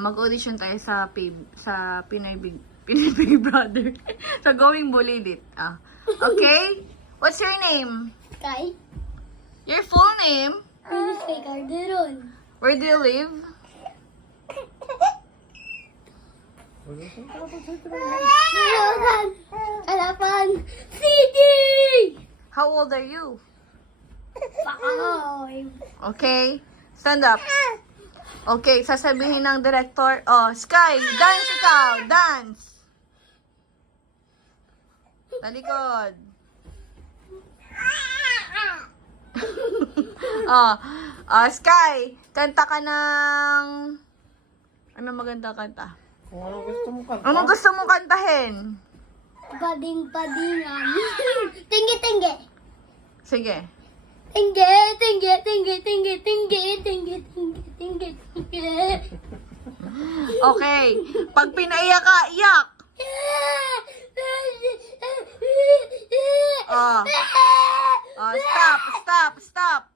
mag-audition tayo sa Pinoy Big Brother. Sa Going Bulilit. Okay? What's your name? Kay? Your full name? Venus kay Calderon. Where do you live? Harapan City! How old are you? Five. Okay? Stand up. Okay, sasabihin ng director, oh, Sky, dance ikaw, dance. Talikod. Sky, kanta ka ng... Ano maganda kanta? Ano gusto mo kanta? Ano gusto mong kantahin? Bading-badingan. Tinggi-tinggi. Sige. Tinggi, tinggi, tinggi, tinggi, tinggi, tinggi, tinggi, tinggi, tinggi. Okay. Pag pinaiyak ka, iyak. Stop.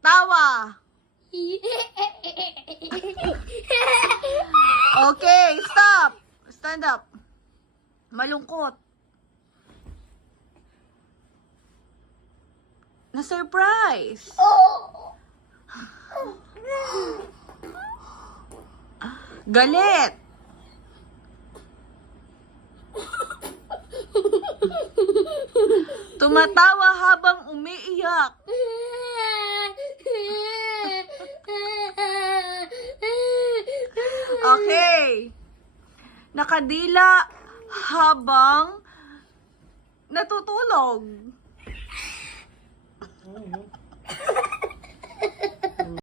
Tawa. Okay, stop. Stand up. Malungkot. Na-surprise. Galit. Tumatawa habang umiiyak. Okay. Nakadila habang natutulog.